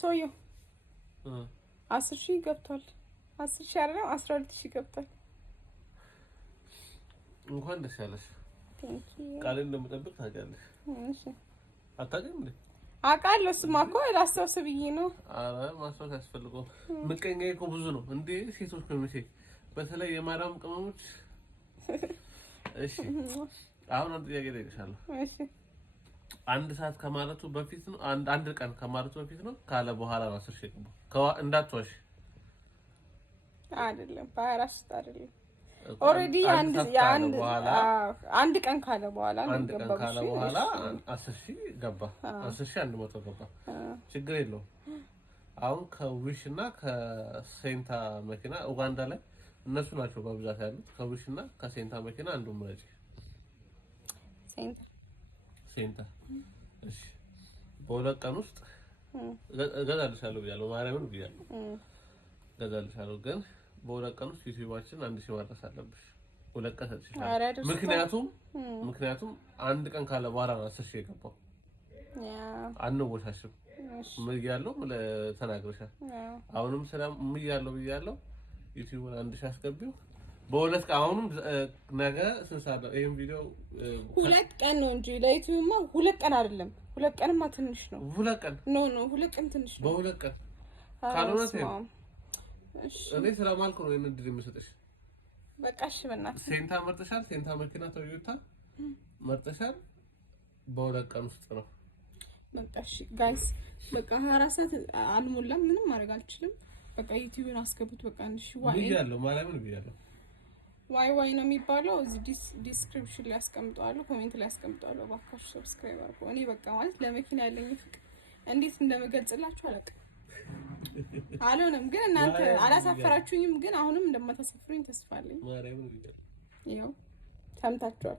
ሰውዬው 10,000 ገብቷል። 10,000 አይደለም 12,000 ገብቷል። እንኳን ደስ ያለሽ። ቴንክ ዩ። ቃሌን እንደምጠብቅ ታውቂያለሽ። እሺ አታውቂም እንዴ? አውቃለሁ። እሱማ እኮ ላስታውስ ብዬ ነው። ኧረ ማስታወስ ያስፈልገው። ምቀኛዬ እኮ ብዙ ነው እንዴ ሴቶች ከሚሴ በተለይ የማዳም ቅመሞች። እሺ አሁን አንድ ጥያቄ እጠይቅሻለሁ። እሺ አንድ ሰዓት ከማለቱ በፊት ነው አንድ ቀን ከማለቱ በፊት ነው ካለ በኋላ ነው 10,000 ገባው? እንዳትዋሽ። አይደለም በ24 አይደለም ኦሬዲ አንድ ቀን ካለ በኋላ ነው አንድ ቀን ካለ በኋላ 10,000 ገባ። 10,100 ገባ። ችግር የለውም። አሁን ከዊሽ እና ከሴንታ መኪና ኡጋንዳ ላይ እነሱ ናቸው በብዛት ያሉት። ከዊሽ እና ከሴንታ መኪና አንዱን ምረጪ። ሴንታ እሺ። በሁለት ቀን ውስጥ እገዛልሻለሁ ብያለሁ። ማርያምን ብያለሁ እገዛልሻለሁ። ግን በሁለት ቀን ውስጥ ዩቲዩባችን 1,000 ማድረስ አለብሽ። ሁለት ቀን ሰጥሽሻለሁ። ምክንያቱም አንድ ቀን ካለ በኋላ ነው 10,000 የገባው። አንወሻሽም። ምያለሁ ተናግረሻል። አሁንም ሰላም ምያለሁ ብያለሁ። ዩቲዩብን 1,000 አስገቢው። በሁለት ቀን አሁንም ነገ ስንሳለ ይሄን ቪዲዮ ሁለት ቀን ነው እንጂ ለዩቲዩብማ ሁለት ቀን አይደለም። ሁለት ቀንማ ትንሽ ነው። ሁለት ቀን ሁለት ቀን ትንሽ ነው። በሁለት ቀን ካልሆነ እኔ ስለማልኩ ነው ይሄን ድል የምሰጥሽ። በቃ እሺ በእናትህ ሴንታ መርጠሻል። ሴንታ መኪና ቶዮታ መርጠሻል። በሁለት ቀን ውስጥ ነው። በቃ እሺ ጋይስ፣ በቃ 24 ሰዓት አልሞላም። ምንም ማድረግ አልችልም። በቃ ዩቲዩብን አስገቡት። በቃ እሺ ብያለሁ። ማርያምን ብያለሁ። ዋይ ነው የሚባለው። እዚህ ዲስክሪፕሽን ላይ አስቀምጠዋለሁ፣ ኮሜንት ላይ አስቀምጠዋለሁ። እባካችሁ ሰብስክራይብ አድርጉ። እኔ በቃ ማለት ለመኪና ያለኝ ፍቅር እንዴት እንደምገልጽላችሁ አላውቅም። አልሆነም ግን እናንተ አላሳፈራችሁኝም። ግን አሁንም እንደማታሳፍሩኝ ተስፋ አለኝ። ማርያምን ብያለሁ። ይኸው ሰምታችኋል።